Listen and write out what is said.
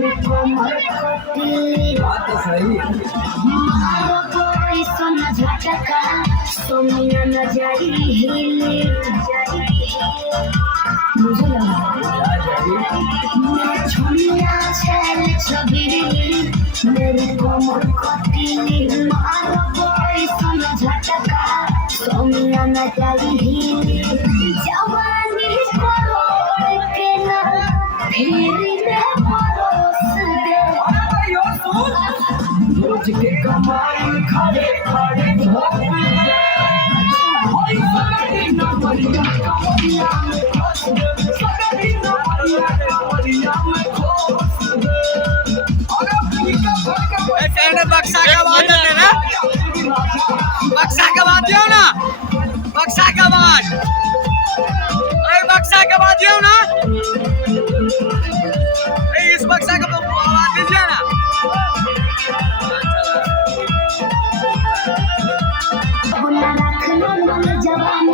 मेरी कोमल कटी बात तो सही है। मारो कोई सोना झटका सोनिया न जाई हिली मुझे लगा मैं छुनिया छल छबीली मेरी कोमल कटी मारो कोई सोना झटका सोनिया न जाई हिली जवानी करोड़ के ना फिर दे परोस दे रोज के कमाई खड़े खड़े भोग दे। होई सकती ना मरिया कमरिया में खोस दे। सकती ना मरिया कमरिया में खोस दे। अरे पीका भर के कोई कहने बक्सा का बात है ना, बक्सा का बात दियो ना, बक्सा का बात, अरे बक्सा का बात दियो ना, इस बक्सा का बात दीजिए ना। बुला रखना मन जवान